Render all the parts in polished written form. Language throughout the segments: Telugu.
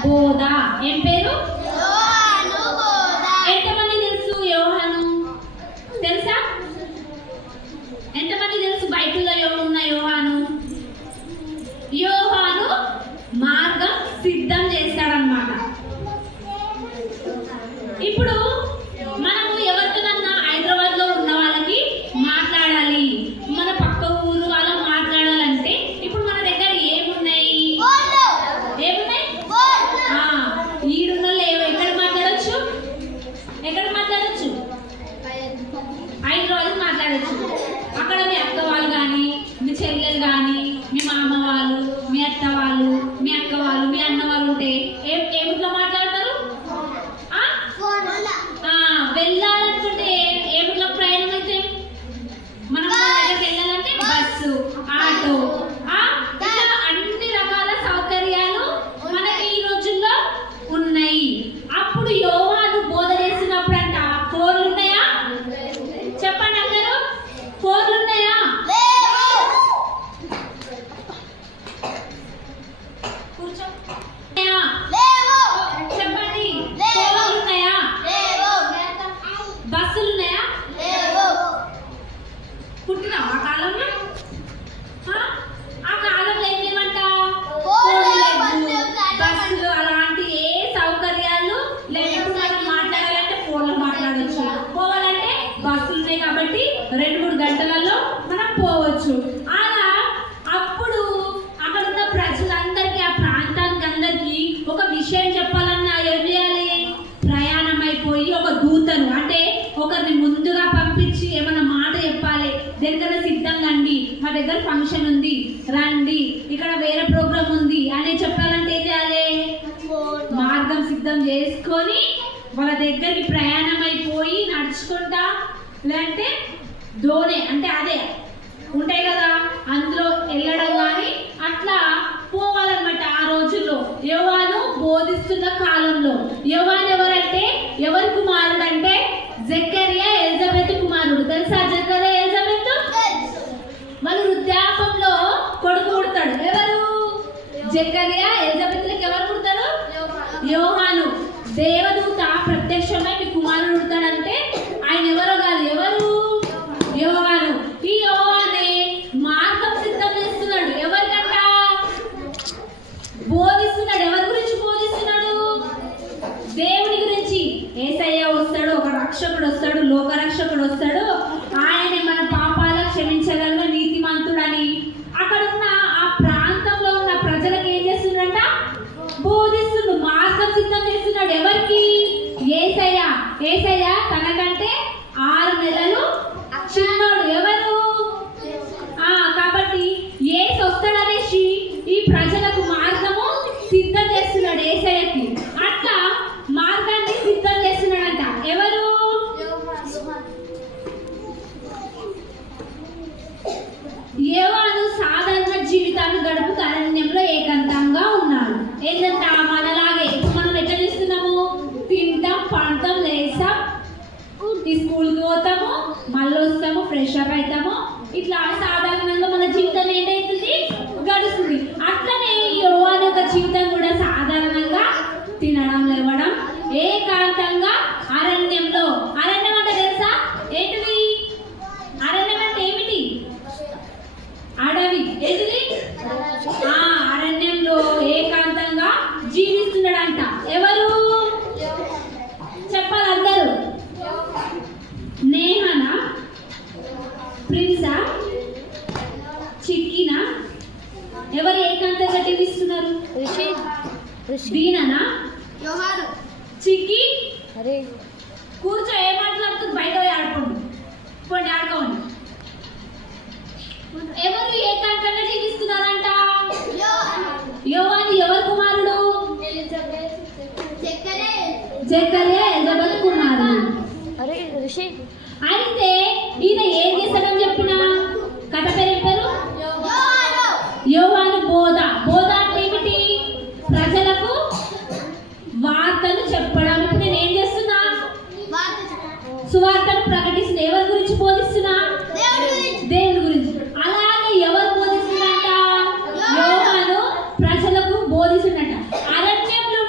బోధ. ఏం పేరు? యోహాను బోధ. ఎంతమంది తెలుసు యోహాను? తెలుసా? ఎంతమంది తెలుసు బైబిల్లో ఉన్న యోహాను? యోహాను మార్గం సిద్ధం చేస్తాడన్నమాట. ఇప్పుడు మనము ఎవరితోనన్నా హైదరాబాద్ లో ఉన్న వాళ్ళకి మాట్లాడాలి, మన పక్క ఊరు వాళ్ళకి మాట్లాడాలంటే ఇప్పుడు మన దగ్గర ఏమున్నాయి? ఏమున్నాయి? ఈడున్న లేవు. ఎక్కడ మాట్లాడచ్చు? ఎక్కడ మాట్లాడచ్చు? హైదరాబాద్ మాట్లాడచ్చు. అక్కడ మీ అక్క వాళ్ళు కానీ, మీ చెల్లెలు కానీ, మీ మామ వాళ్ళు, మీ అత్త వాళ్ళు, మీ అక్క వాళ్ళు, మీ అన్న వాళ్ళు ఉంటే ఏమిట్లో మాట్లాడతారు? వెళ్ళాలనుకుంటే ఏమిట్లో ప్రయాణం అయితే మనం దగ్గరికి వెళ్ళాలంటే బస్సు, ఆటో, ఇలా అన్ని రకాల సౌకర్యాలు మనకి ఈ రోజుల్లో ఉన్నాయి. అప్పుడు యోహాను బోధ చేసినప్పుడు అంట ఫోన్లు ఉన్నాయా? చెప్పండి అందరూ, ఫోన్లు ఉన్నాయా? కూర్చో. చెప్పండి, ఫోన్లు ఉన్నాయా? బస్సులు ఉన్నాయా? పుట్టినా ఆ కాలంలో? ఆ కాలంలో ఏం లేవంట, బస్సులు అలాంటి ఏ సౌకర్యాలు లేనప్పుడు మనం మాట్లాడాలంటే ఫోన్లో మాట్లాడవచ్చు. పోవాలంటే బస్సులు ఉన్నాయి కాబట్టి 2-3 గంటలలో మనం పోవచ్చు. అలా అప్పుడు అక్కడ ఉన్న ప్రజలందరికీ, ఆ ప్రాంతానికి అందరికీ ఒక విషయం చెప్పాలన్నా ఏం చేయాలి? ప్రయాణం అయిపోయి ఒక దూతను అంటే ఒకరిని ముందుగా పంపించి ఏమైనా మాట చెప్పాలి. దేనికైనా సిద్ధంగా అండి, మా దగ్గర ఫంక్షన్ ఉంది, రండి, ఇక్కడ వేరే ప్రోగ్రామ్ ఉంది అని చెప్పాలంటే ఏం చేయాలి? మార్గం సిద్ధం చేసుకొని వాళ్ళ దగ్గరికి ప్రయాణం అయిపోయి నడుచుకుంటా, లేదంటే దోణి అంటే అదే ఉంటాయి కదా, అందులో వెళ్ళడం కానీ అట్లా పోవాలన్నమాట. ఆ రోజుల్లో యోహాను బోధిస్తున్న కాలంలో యోహాను ఎవరంటే, ఎవరి కుమారుడు అంటే జకర్యా ఎలిజబెత్ కుమారుడు. తెలుసా జకర్యా ఎలిజబెత్? వాళ్ళు వృద్ధాపంలో కొడుకు పుడతాడు. ఎవరు? జకర్యా ఎలిజబెత్లకు ఎవరు పుడతాడు? యోహాను. దేవదూత ప్రత్యక్షమై మీ కుమారుడు పుడతాడంటే ఆయన ఎవరో కాదు, ఎవరు? యోహాను. ఈ యోహానే మార్గం సిద్ధం చేస్తున్నాడు. ఎవరికంట? బోధిస్తున్నాడు. ఎవరి గురించి బోధిస్తున్నాడు? దేవుని గురించి. యేసయ్య వస్తాడు, ఒక రక్షకుడు వస్తాడు, లోకరక్షకుడు వస్తాడు, ఆయనే మన పాపాల క్షమించగల నీతిమంతుడని అక్కడ ఉన్న ఆ ప్రాంతంలో ఉన్న ప్రజలకు ఏం చేస్తున్నాడంట? బోధిస్తున్నాడు, మార్గం సిద్ధం చేస్తున్నాడు. ఎవరికి? యేసయ్య. యేసయ్య తనకంటే 6 నెలలు చిన్నోడు. ఎవరు? కాబట్టి యేసు వస్తాడనేసి ఈ ప్రజలకు మార్గము సిద్ధం చేస్తున్నాడు యేసయ్యకి. అట్లా మార్గాన్ని సిద్ధం చేస్తున్నాడంట. ఎవరు? యోహాను సాధారణ జీవితాన్ని గడుపుతూ అరణ్యంలో ఏకాంతంగా ఉన్నాడు. ఏంటంటే మనలాగే మనం ఎట్లా చేస్తున్నాము? తింటాం, పంటాం, లేస్తాం, ఈ స్కూల్కి పోతాము, మళ్ళీ వస్తాము, ఫ్రెష్ అప్ అవుతాము. ఇట్లా సాధారణంగా మన జీవితం ఏంటవుతుంది? గడుస్తుంది. అట్లనే యోహాను యొక్క జీవితం కూడా సాధారణంగా తినడం, లేవడం, ఏకాంతంగా అరణ్యంలో. అరణ్యం అంటే తెలుసా ఏంటిది? అరణ్యం అంటే ఏమిటి? అడవి. ఏంటిది? అరణ్యంలో ఏకాంతంగా జీవిస్తున్నాడంట. ఎవరు చెప్పాలి అందరూ? నేహనా, ప్రిన్సా, చిక్కినా? ఎవరు ఏకాంతంగా జీవిస్తున్నారు? వీణనా, చిక్కి? కూర్చో, ఏ మాట్లాడుతుంది? బయట పోయి ఆడుకోండి, పోండి ఆడుకోండి. ఎవరు ఏకాంతంగా జీవిస్తున్నారంట? యోహాను ఎవరి కుమారుడు? జకర్యా ఎలిజబెత్ కుమారుడు. అయితే ఈయన ఏం చేశాడని చెప్పిన కథ పేరు? యోహాను బోధ. బోధ అంటే ఏమిటి? ప్రజలకు వార్తలు చెప్పడం. ఇప్పుడు నేను ఏం చేస్తున్నా? సువార్తను ప్రకటిస్తున్నా. ఎవరి గురించి బోధిస్తున్నా? దేవుని గురించి. అలాగే ఎవరు బోధిస్తున్నట? యోహాను ప్రజలకు బోధిస్తున్నట. అరణ్యంలో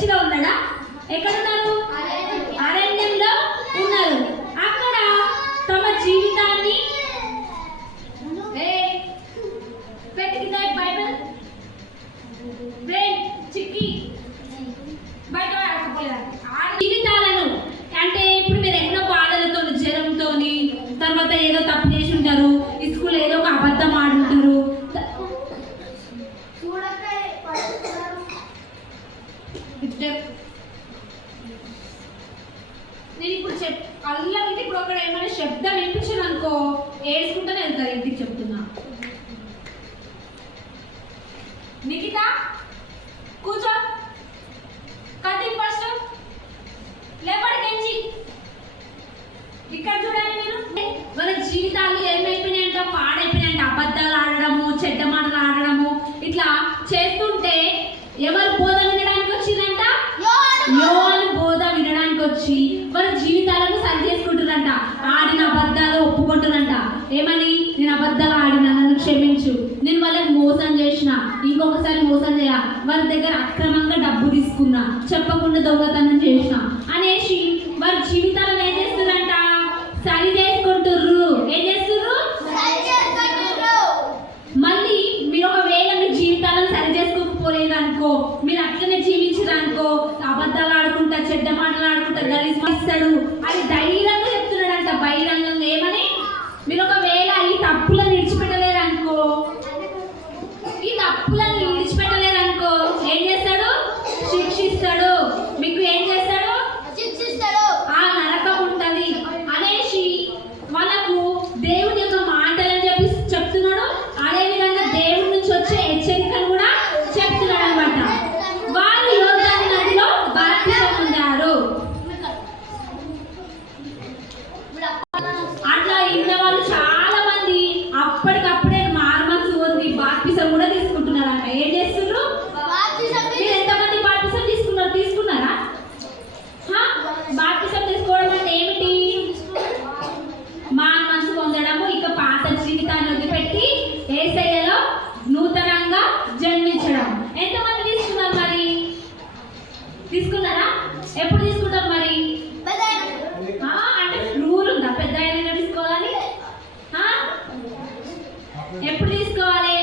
చర్చిలో ఉన్నాడా? ఎక్కడ ఉన్నారు? అరణ్యంలో ఉన్నారు. అక్కడ తమ జీవితాన్ని బైబిల్ చిక్కి బయట జీవితాలను అంటే ఇప్పుడు మీరు ఎన్నో బాధలతో జ్వరంతో తర్వాత ఏదో తప్పు చేసి ఉంటారు, స్కూల్ ఏదో ఒక అబద్ధం ఆడుంటారు. నేను ఇప్పుడు కళ్ళకి ఇప్పుడు అక్కడ ఏమైనా శబ్దం వినిపించాను అనుకో, ఏడ్చుకుంటూనే వెళ్తారు ఇంటికి. చెప్తున్నా నిఖిత కూర్చో, కత్తి ఫస్ట్ లేపడి గెంజి. ఇక్కడ చూడండి మీరు, మన జీవితాలు ఏమైపోయినాయంట, పాడైపోయినాయంట. అబద్ధాలు ఆడడము, చెడ్డ మాటలు ఆడడము ఇట్లా చేస్తుంటే ఎవరు బోధ వినడానికి వచ్చిందంట? యోహాను బోధ వినడానికి వచ్చి మన జీవితాలను సరి చేసుకుంటున్నారంట. ఆడిన అబద్ధాలు ఒప్పుకుంటున్నారంట. ఏమని? నేను అబద్ధాలు ఆడినా, నన్ను క్షమించు, నేను వాళ్ళకి మోసం చేసిన, ఇంకొకసారి మోసం చేయ, వారి దగ్గర అక్రమంగా డబ్బు తీసుకున్నా, చెప్పకుండా దొంగతనం చేసిన అనేసి వారి జీవితాలను ఏం చేస్తున్నారంట? సరి చేసుకుంటుర్రు. ఏం చేస్తుర్రు? మళ్ళీ మీరు ఒకవేళ మీ జీవితాలను సరి చేసుకోకపోలేదు అనుకో, మీరు అట్లనే జీవించడానుకో, అబద్ధాలు ఆడుకుంటా, చెడ్డ మాటలు ఆడుకుంటా, గలిస్తాడు అని ధైర్యంగా చెప్తున్నాడంట. బహిరంగంగా ఏమని? మీరు ఒకవేళ ఈ తప్పులను విడిచిపెట్టలేదనుకో, ఈ తప్పులను విడిచిపెట్టలేదనుకో ఏం చేస్తాడు? శిక్షిస్తాడు. మీకు ఏం చేస్తాడు? శిక్షిస్తాడు. ఆ నరకం ఉంటది అనేసి వాళ్ళకు దేవుని యొక్క మాటలని చెప్పి చెప్తున్నాడు. అదే విధంగా దేవుడి నుంచి వచ్చే హెచ్చరికలు కూడా చెప్తున్నాడు అనమాట. వారు యోర్దాను నదిలో బాప్తిసం పొందారు. అట్లా ఇన్న వాళ్ళు చాలా మంది అప్పటికప్పుడే మారుమనసు పొంది బాప్తిసం కూడా తీసుకుంటున్నారంట. ఏం చేస్తున్నారు? మీరు ఎంతమంది బాప్తిసం తీసుకున్నారు? తీసుకున్నారా? బాప్తిసం తీసుకోవడం అంటే ఏమిటి? మారుమనసు పొందడము, ఇక పాత జీవితాన్ని వదిలిపెట్టి యేసయ్యలో నూతనంగా జన్మించడం. ఎంతమంది తీసుకున్నారు మరి? తీసుకున్నారా? ఎప్పుడు తీసుకుంటారు మరి? అంటే రూల్ ఉందా పెద్ద అయినా తీసుకోవాలి? ఎప్పుడు తీసుకోవాలి?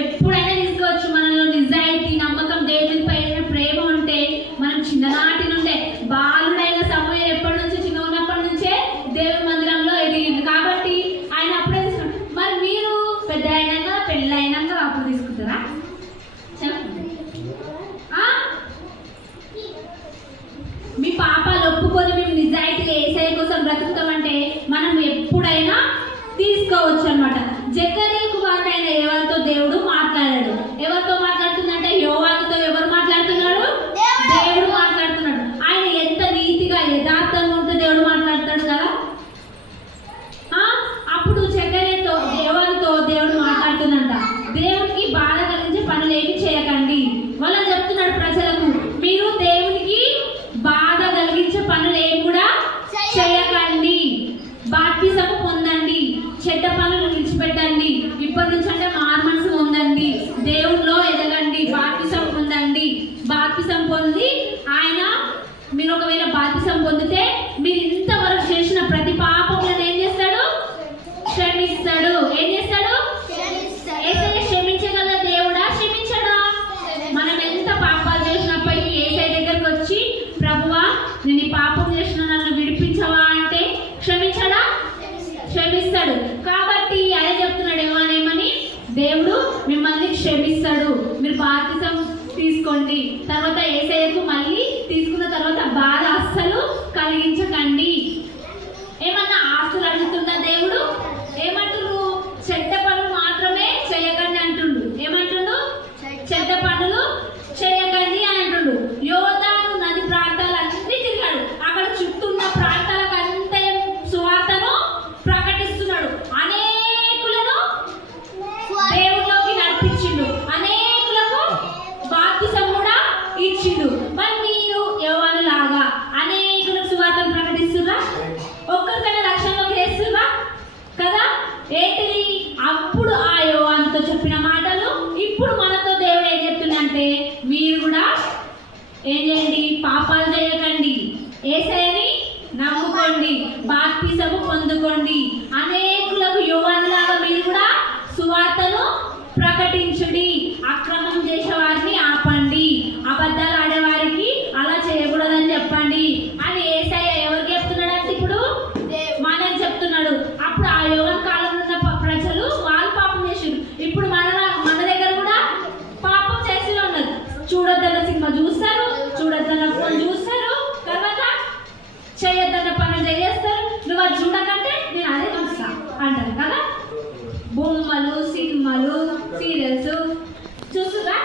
ఎప్పుడైనా తీసుకోవచ్చు. మనలో నిజాయితీ, నమ్మకం, దేవుని పైన ప్రేమ ఉంటే మనం చిన్ననాటి నుండే, బాలుడైన సమయం ఎప్పటి నుంచి, చిన్న ఉన్నప్పటి నుంచే దేవుని మందిరంలో ఎదిగింది కాబట్టి ఆయన అప్పుడే తీసుకుంటారు. మరి మీరు పెద్ద అయినాక, పెళ్ళి అయినాక అప్పుడు తీసుకుంటారా? మీ పాపాలు ఒప్పుకొని మేము నిజాయితీగా యేసయ్య కోసం బ్రతుకుతామంటే మనం ఎప్పుడైనా తీసుకోవచ్చు అనమాట. జకరియా కుమారుడైన యోహానుతో దేవుడు మాట్లాడాడు. ఎవరితో మాట్లాడుతుందంటే యోహానుతో. ఎవరు మాట్లాడుతున్నాడు? దేవుడు మాట్లాడుతున్నాడు. ఆయన ఎంత నీతిగా యథార్థంగా ఉంటే దేవుడు మాట్లాడతాడు కదా. అప్పుడు జకరియతో యోహానుతో దేవుడు మాట్లాడుతుందంట. దేవునికి బాధ కలిగించే పనులు ఏమి చేయకండి. వాళ్ళని చెప్తున్నాడు ప్రజలకు, మీరు దేవునికి బాధ కలిగించే పనులు ఏమి కూడా చేయకండి. బాప్తిసం పొందండి, చెడ్డ పనులు విడిచిపెట్టండి, ఇప్పటి నుంచి అంటే మారుమనసు పొందండి, దేవుల్లో ఎదగండి, బాప్తిసం పొందండి. బాప్తిసం పొంది ఆయన, మీరు ఒకవేళ బాప్తిసం పొందితే మీరు ఇంతవరకు చేసిన ప్రతి పాపములను ఏం చేస్తాడు? క్షమిస్తాడు. ఏం చేస్తాడు? యేసయ్య క్షమించగల దేవుడా? క్షమించడా? మనం ఎంత పాపాలు చేసినప్పటికీ యేసయ్య దగ్గరకు వచ్చి, ప్రభువా నేను ఈ పాపం చేసిన, నన్ను విడిపించవా అంటే క్షమించడా? క్షమిస్తాడు. కాబట్టి అదే చెప్తున్నాడు ఏమని, దేవుడు మిమ్మల్ని క్షమిస్తాడు. మీరు బాప్తిసం తీసుకోండి, తర్వాత యేసయ్యకు మళ్ళీ తీసుకున్న తర్వాత బాధ అస్సలు కలిగించకండి. ఏమన్నా ఆస్తులు అడుగుతున్నా దేవుడు? ఏమంటున్నారు? చెడ్డ పనులు మాత్రమే చేయకండి అంటుండు. ఏమంటుండు? చెడ్డ పనులు చేయకండి అని అంటుండు. యోర్దాను నది ప్రాంతాలన్నీ తిరిగాడు. అక్కడ చుట్టూ ఉన్న ప్రాంతాలకు అంతా సువార్తను ప్రకటిస్తున్నాడు. అనేకులను దేవుళ్ళలోకి నడిపించిండు, అనేకులకు బాప్తిసం కూడా ఇచ్చిండు. మరి మీరు యోహాను లాగా అనేకులకు సువార్తను ప్రకటిస్తున్నా? ఒక్కరికైనా రక్షణలోకి వేస్తున్నా కదా? ఏంటిది? అప్పుడు ఆ యోహానుతో చెప్పిన మాటలు ఇప్పుడు మనతో దేవుడు ఏం చెప్తుందంటే, మీరు కూడా ఏం చేయండి? పాపాలు చేయకండి, యేసయ్యని నమ్ముకోండి, బాప్తిసము పొందుకోండి, అనేకులకు యోహానులాగా మీరు కూడా సువార్తను ప్రకటించుడి, అక్రమం చేసే వారిని ఆపండి, అబద్ధాలు ఆడేవారికి అలా చేయకూడదని చెప్పండి అని యేసయ్య ఎవరికి చెప్తున్నాడంటే ఇప్పుడు మనకి చెప్తున్నాడు. అప్పుడు ఆ యోహాను కాలంలో ఉన్న ప్రజలు వాళ్ళు పాపం చేసారు. ఇప్పుడు మన దగ్గర కూడా పాపం చేసి ఉన్నారు. చూడొద్దన్న సినిమా చూస్తారు, చూడొద్దన్న ఫోన్ చూస్తారు, తర్వాత చేయొద్దన్న పనులు చేస్తారు. నువ్వు అది చూడకంటే నేను అదే చూస్తా అంటారు కదా. బొమ్మలు, సినిమాలు, సీరియల్స్ చూస్తురా?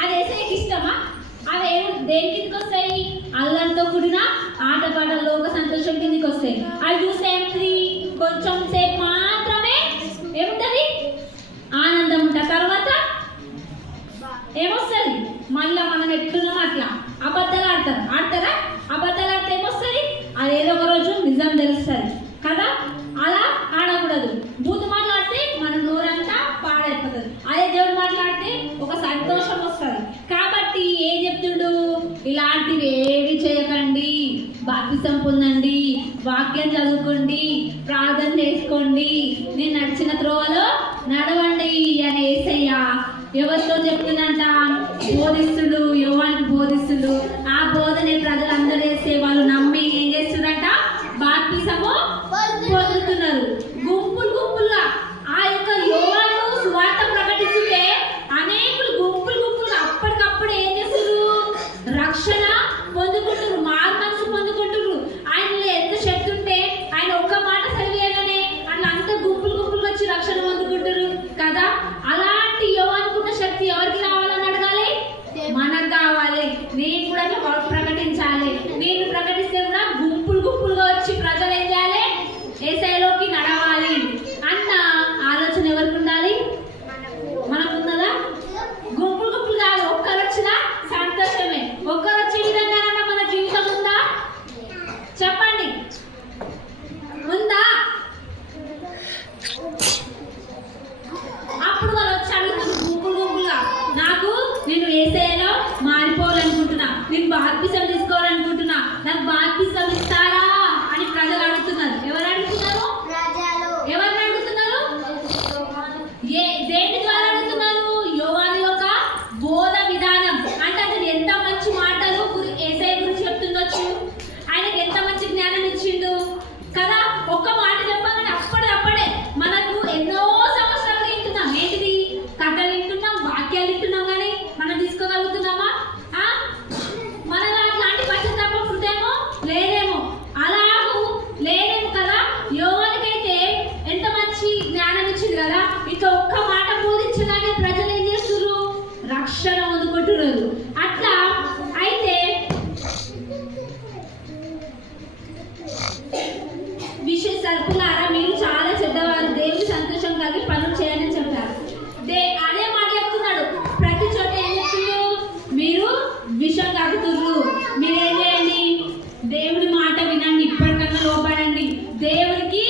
అది యేసయ్యకి ఇష్టమా? అవి దేని కిందకి వస్తాయి? అల్లంతో కూడిన ఆటపాటలు, లోక సంతోషం కిందకి వస్తాయి. అవి చూస్తే ఏమిటి? కొంచెం సేపు మాత్రమే ఏముంటది? ఆనందం ఉంటుంది. తర్వాత ఏమొస్తుంది? మళ్ళీ మనం ఎట్లున్నాం అట్లా అబద్ధాలు ఆడతారా? అబద్ధాలు ఆడితే ఏమొస్తుంది? అది ఏదో ఒక రోజు నిజం తెలుస్తుంది కదా. అలా ఆడకూడదు. బూతు మాట్లాడితే మన నోరంతా పాడైపోతుంది. అదే దేవుడు మాట్లాడితే ఒక సంతోషం వస్తుంది. కాబట్టి ఏం చెప్తుండు? ఇలాంటివి ఏవి చేయకండి, బాప్తిసం పొందండి, వాక్యం చదువుకోండి, ప్రార్థన చేసుకోండి, నేను నడిచిన త్రోవలో నడవండి అని యేసయ్య ఎవరితో చెప్తుందంట? బోధిస్తుడు, యోహానుకి బోధిస్తుడు. ఆ బోధనే ప్రజలందరూ చేస్తే వాళ్ళు నమ్మి ఏం చేస్తుడంట? బాప్తిసము పొందుతున్నారు. గుంపులుగా ఆ యొక్క యోహాను సువార్త ప్రకటిస్తుంటే అనేకులు గుంపులుగా అప్పటికప్పుడు ఏం చేస్తున్నారు? రక్షణ పొందుకుంటున్నారు, మారు మనసు పొందుకుంటున్నారు. ఆయనలో ఎంత శక్తి ఉంటే ఆయన ఒక్క మాట చదివేయగానే అట్లా అంత గుంపులుగా వచ్చి రక్షణ పొందుకుంటారు కదా. అలాంటి యోహానుకున్న శక్తి ఎవరికి కావాలని అడగాలి? మనకు కావాలి. నేను కూడా ప్రకటించాలి. నేను ప్రకటిస్తే కూడా గుంపులుగా వచ్చి ప్రజలు ఏం చేయాలి? యేసయ్యలోకి నడవాలి అన్న ఆలోచన ఎవరికి ఉండాలి? మనకు ఉన్నదా? గుంపులు కాదు, ఒక్కరు వచ్చినా సంతోషమే. ఒక్కరు వచ్చే విధంగా మన జీవితం ఉందా? చెప్పండి, ఉందా? అప్పుడు వాళ్ళు వచ్చి అడుగుతున్నారు గుంపులుగా, నాకు నేను యేసయ్యలో మారిపోవాలనుకుంటున్నా, నేను బాప్తిసం తీసుకోవాలనుకుంటున్నా, నాకు బాప్తిసం ఇస్తారా అని ప్రజలు అడుగుతున్నారు. ఎవరు అడుగుతున్నారు? ఎవరిని అడుగుతున్నారు? దేని ద్వారా అడుగుతున్నారు? యోహాను యొక్క బోధ విధానం. అంటే అతను ఎంత మంచి మాటలు యేసయ్య గురించి చెప్తుండొచ్చు, ఆయనకి ఎంత మంచి జ్ఞానం ఇచ్చిండు కదా. ఒక్క మాట చెప్పగానే అప్పుడే మనకు ఎన్నో సంవత్సరాలు వింటున్నాం. ఏంటిది? కథలు వింటున్నాం, వాక్యాలు వింటున్నాం, కానీ మనం తీసుకోగలుగుతున్నామా? మనలో అట్లాంటి పశ్చాత్తాపం హృదయమో లేదేమో, లేదేమో కదా. యోహానుకైతే ఎంత మంచి జ్ఞానం ఇచ్చింది కదా. ఇక ఒక్క మాట బోధించగానే ప్రజలు ఏం చేస్తున్నారు? రక్షణ పొందుకుంటున్నారు. అట్లా అయితే సరుకులారా, మీరు చాలా చెడ్డవారు, దేవుని సంతోషం కలిగి పనులు చేయాలని చెప్పారు. అదే మాట చెప్తున్నాడు. ప్రతి చోట ఏం చెప్తున్నారు? మీరు విషం కాకుతుర్రు. మీరేం చేయండి? దేవుడి మాట వినండి, ఇప్పటికన్నా లోపడండి, దేవుడికి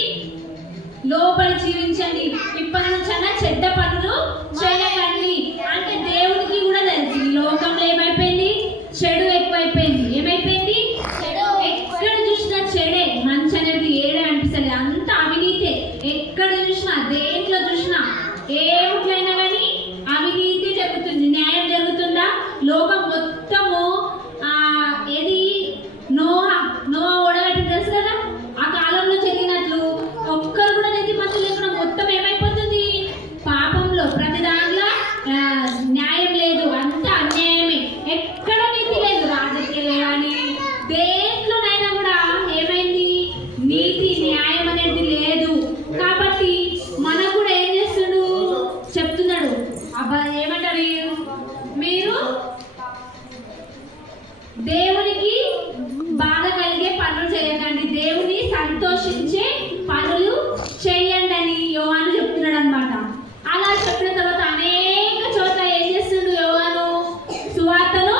లోపలి జీవించండి, ఇప్పటి నుంచన్నా చెడ్డ పనులు చేయకండి. అంటే దేవుడికి కూడా తెలుసు లోకంలో ఏమైపోయింది? చెడు ఎక్కువైపోయింది. ఏమైపోయింది? ఎక్కడ చూసినా చెడే, మంచి అనేది ఏడే అనిపిస్తుంది. అంత అవినీతే. ఎక్కడ చూసినా, దేంట్లో చూసినా, ఏ ఊట్లైనా కానీ అవినీతి జరుగుతుంది. న్యాయం జరుగుతుందా? లోకం మొత్తము ఏది నోవా ఓడగట్టి తెలుసు కదా. ఆ కాలంలో జరిగినట్లు ఒక్కరు కూడా నీతి మంతులు లేకుండా మొత్తం ఏమైపోతుంది? పాపంలో, ప్రతి దాంట్లో న్యాయం లేదు, అంత అన్యాయమే. ఎక్కడ నీతి లేదు. రాజకీయాలు కానీ దేంట్లోనైనా కూడా ఏమైంది? నీతి న్యాయం అనేది లేదు. కాబట్టి మనకు కూడా ఏం చేస్తుండు? చెప్తున్నాడు. అబ్బా ఏమంటారు? మీరు దేవునికి బాధ కలిగే పనులు చేయకండి, దేవుని సంతోషించే పనులు చేయండి అని యోహాను చెప్తున్నాడు అనమాట. అలా చెప్పిన తర్వాత అనేక చోట్ల ఏం చేస్తుండు? యోహాను సువార్తను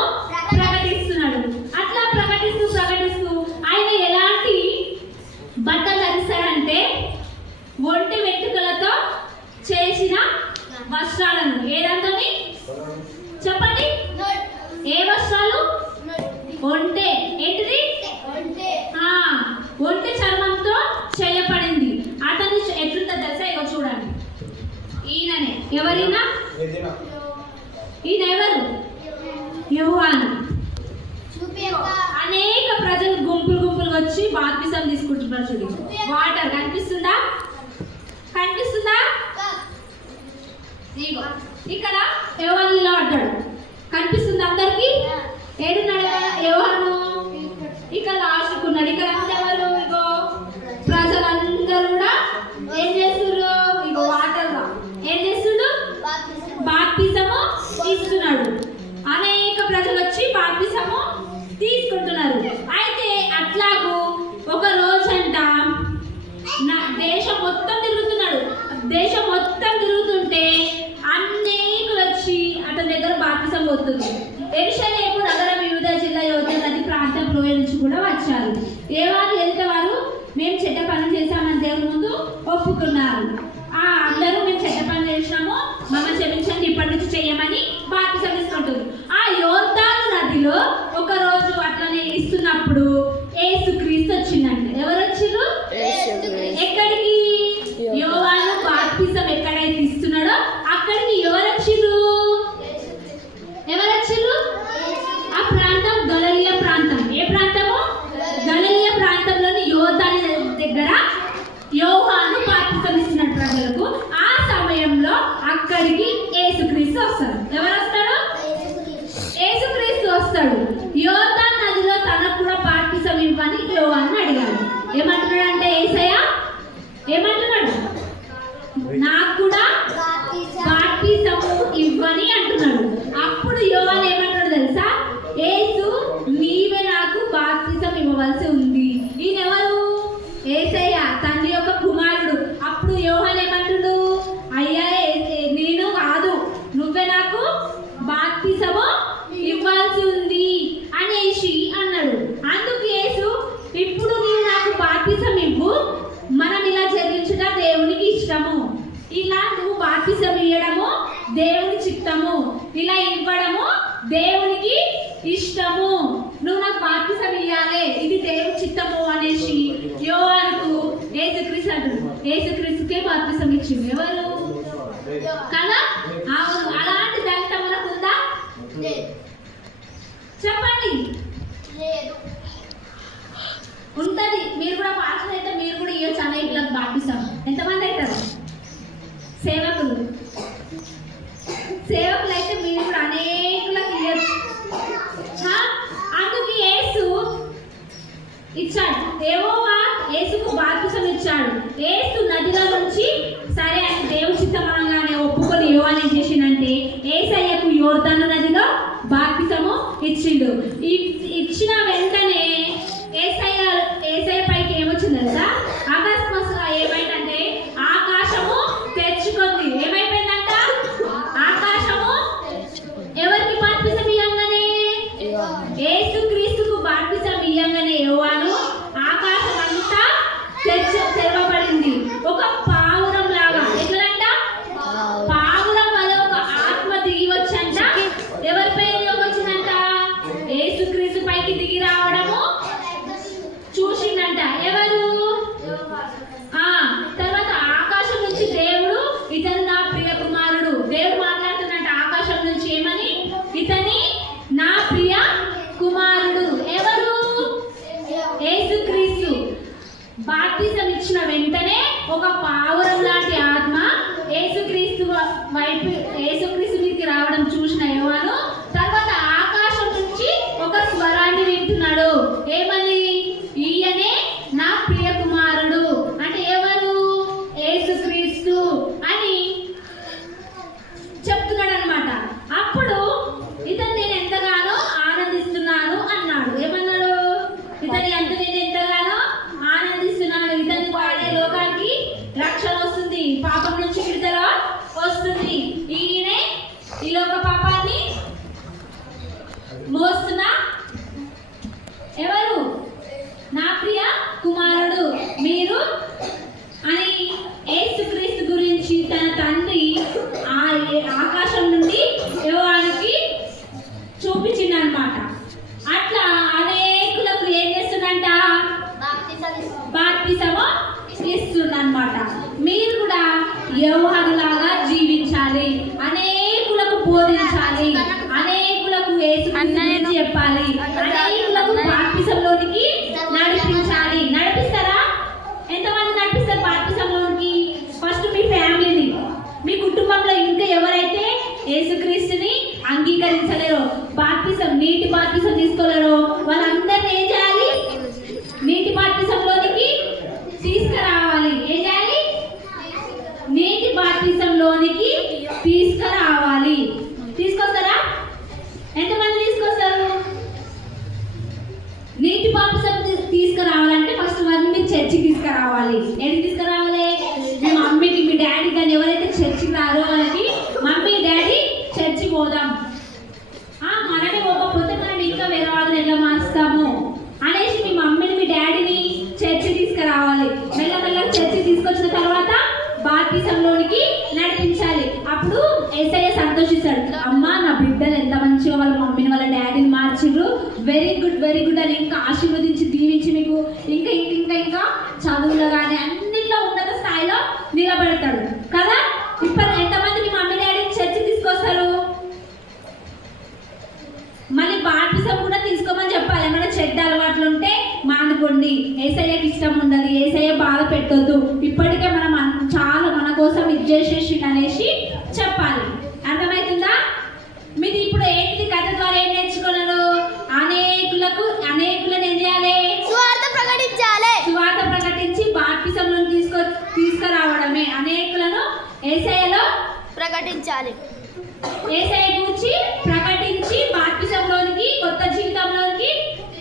ప్రకటిస్తున్నాడు. అట్లా ప్రకటిస్తూ ఆయన ఎలాంటి బట్టలు ధరిస్తాడంటే ఒంటి వెంట్రుకలతో చేసిన వస్త్రాలను. ఏదంతని చెప్పండి? ఈయన ఎవరు? యోహాను. చూపి అక్క. అనేక ప్రజలు గుంపులుగా వచ్చి బాప్తిసం తీసుకుంటున్నారు. చూడు, వాటర్ కనిపిస్తుందా? కనిపిస్తుందా? ఇగో ఇక్కడ యోహాను నిలబడ్డాడు. కనిపిస్తుంది అందరికి? ఏడున్నాడు యోహాను? ఇక్కడ లాస్ట్కున్నాడు. ఇక్కడ ఎవరు? ఇగో ప్రజలందరూ కూడా ఏం చేస్తున్నారు? ఇగో వాటర్ ఏం చేస్తున్నారు? బాప్తిసము ఇస్తున్నాడు. అనేక ప్రజలు వచ్చి బాప్తిసము తీసుకుంటున్నారు. అయితే అట్లాగూ ఒక రోజంట నా దేశం మొత్తం తిరుగుతున్నాడు. దేశం మొత్తం తిరుగుతుంటే అనేకులు వచ్చి అతని దగ్గర బాప్తిసం పోతుంది. యెరూషలేము నగరం వివిధ జిల్లా యోర్దాను నది ప్రాంతం లోయ నుంచి కూడా వచ్చారు. ఏవారు వెళ్తే వారు మేము చెడ్డ పనులు చేశామని దేవుని ముందు ఒప్పుకున్నారు. అందరూ మేము చెడ్డ పనులు చేసినాము, మమ్మల్ని క్షమించండి, ఇప్పటి నుంచి చెయ్యమని బాప్తిసం తీసుకుంటారు. ఆ యోర్దాను నదిలో ఒక రోజు అట్లనే ఇస్తున్నప్పుడు యేసుక్రీస్తు వచ్చిందంట. ఎవరు వచ్చిర్రు? ఎక్కడికి? యోహాను బాప్తిసం ఎక్కడైతే ఇస్తున్నాడో అక్కడికి ఎవరు వచ్చిర్రు? ఎవరు వచ్చిర్రు? ఆ ప్రాంతం గలిలయ ప్రాంతం. ఏ ప్రాంతము? గలిలయ ప్రాంతంలోని యోర్దాను దగ్గర యోహాను బాప్తిసం ఇస్తున్నాడు ప్రజలకు. ఆ సమయంలో అక్కడికి యేసుక్రీస్తు వస్తాడు. ఎవరు వస్తాడు? యేసుక్రీస్తు వస్తాడు. యోర్దాను నదిలో తనకు కూడా బాప్తిసం ఇవ్వని యోహాను అడిగాడు. ఏమంటున్నాడు అంటే యేసయ్య ఏమంటున్నాడు? నాకు కూడా బాప్తిసము ఇవ్వని అంటున్నాడు. అప్పుడు యోహాను ఏమంటాడు తెలుసా? యేసు నీవే నాకు బాప్తిసం ఇవ్వవలసి ఉంది. ఈయనెవరు? యేసయ్య తండ్రి యొక్క కుమారుడు. అప్పుడు యోహాను ఏమంటుడు? అయ్యా నేను కాదు, నువ్వే నాకు బాప్తిసము ఇవ్వాల్సి ఉంది అనేసి అన్నాడు. అందుకు యేసు ఇప్పుడు నీవు నాకు బాప్తిసం ఇవ్వు, మనం ఇలా జరిగించుట దేవునికి ఇష్టము. ఇలా నువ్వు బాప్తిసం ఇవ్వడము దేవుని చిత్తము, ఇలా ఇవ్వడము దేవునికి ఇష్టము. నువ్వు నాకు బాప్తిసం ఇవ్వాలి, ఇది దేవుని చిత్తము అనేసి యోహానుకు యేసుక్రీస్తు అంటాడు. యేసుక్రీస్తుకే బాప్తిసం ఇచ్చింది. ఎవరు కదా? అవును. అలాంటి దంత మనకు ఉందా? చెప్పండి. ఉంటది. మీరు కూడా పాస్టర్ అయితే మీరు కూడా ఇవ్వచ్చు అనేకులకు బాప్తిసం. ఎంతమంది అవుతారు? సేవకులు అయితే మీరు కూడా అనేకులకు ఇవ్వచ్చు. అందుకు యేసు ఇచ్చాడు. యేసుకు బాప్తిసం ఇచ్చాడు. యేసు నదిలో నుంచి సరే అని దేవుని చిత్తమనగానే ఒప్పుకొని యోహాను ఏం చేసిండంటే యేసయ్యకు యోర్దాను నదిలో బాప్తిసము ఇచ్చిండు. ఇచ్చిన వెంటనే యేసయ్య పైకి ఏమొచ్చింది తెలుసా? అకస్మాత్తుగా ఏమైందంటే ఆకాశము తెరుచుకుంది. ఏమైపోయిందంట? ఆకాశము ఎవరికి బాప్తిసం ఇయ్యంగానే? యేసుక్రీస్తుకు బాప్తిసం ఇయ్యంగానే యోహాను బోధించాలి, అనేకులకు యేసుక్రీస్తు గురించి చెప్పాలి, అనేకులకు బాప్తిసంలోనికి నడిపించాలి. నడిపిస్తారా? ఎంతమంది నడిపిస్తారు బాప్తిసంలోనికి? ఫస్ట్ మీ ఫ్యామిలీని, మీ కుటుంబంలో ఇంకా ఎవరైతే యేసుక్రీస్తుని అంగీకరించలేరో, బాప్తిసం నీటి బాప్తిసం తీసుకోలేరో వాళ్ళందరినీ ఏం చేయాలి? నీటి బాప్తిసంలోనికి తీసుకురావాలి. ఏం చేయాలి? నీటి బాప్తిసంలోనికి తీసుకురావాలి. తీసుకొస్తారా? ఎంతమంది తీసుకొస్తారు? నీటి బాప్తిసం తీసుకురావాలంటే ఫస్ట్ వారిని మీరు చర్చికి తీసుకురావాలి. ఏంటి తీసుకురావాలి? మీ మమ్మీకి, మీ డాడీ కానీ ఎవరైతే చర్చికి రారో వాళ్ళకి మమ్మీ డాడీ చర్చి పోదాం, మనమే పోకపోతే మనం ఇంకా వేరే వాళ్ళని ఎలా మార్చుతాము అనేసి మీ మమ్మీని, మీ డాడీని చర్చి తీసుకురావాలి. మెల్లమెల్ల చర్చి తీసుకొచ్చిన తర్వాత బాప్తిసంలోనికి నడిపించాలి. అప్పుడు యేసయ్య సంతోషిస్తాడు. అమ్మా, నా బిడ్డలు ఎంత మంచిగా వాళ్ళ మమ్మీని వాళ్ళ డాడీని మార్చిర్రు, వెరీ గుడ్ అని ఇంకా ఆశీర్వదించి దీవించి మీకు ఇంకా ఇంకా ఇంకా ఇంకా చదువులో కానీ అన్నిట్లో ఉన్నత స్థాయిలో నిలబెడతాడు కదా. ఇప్పుడు ఎంతమంది మీ మమ్మీ డాడీని చర్చి తీసుకొస్తారు? మళ్ళీ బాప్తిసం కూడా తీసుకోమని చెప్పాలి. ఏమైనా చెడ్డ అలవాట్లు ఉంటే మానుకోండి, యేసయ్యకి ఇష్టం ఉండదు, యేసయ్య బాధ పెట్టొద్దు, ఇప్పటికే మనం చాలా మన కోసం ఇచ్చేసేసి అనేసి చెప్పాలి. అర్థమవుతుందా? మీరు ఇప్పుడు ఏంటి కథ ద్వారా ఏం నేర్చుకున్నారు? అనేకులను ఏం చేయాలి? సువార్త ప్రకటించాలి. సువార్త ప్రకటించి బాప్తిసంలో తీసుకురావడమే. అనేకులను యేసయ్యలో ప్రకటించాలి. యేసయ్య గురించి ప్రకటించి బాప్తిసంలోనికి, కొత్త జీవితంలోనికి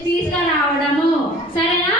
తీసుకురావడము. సరేనా?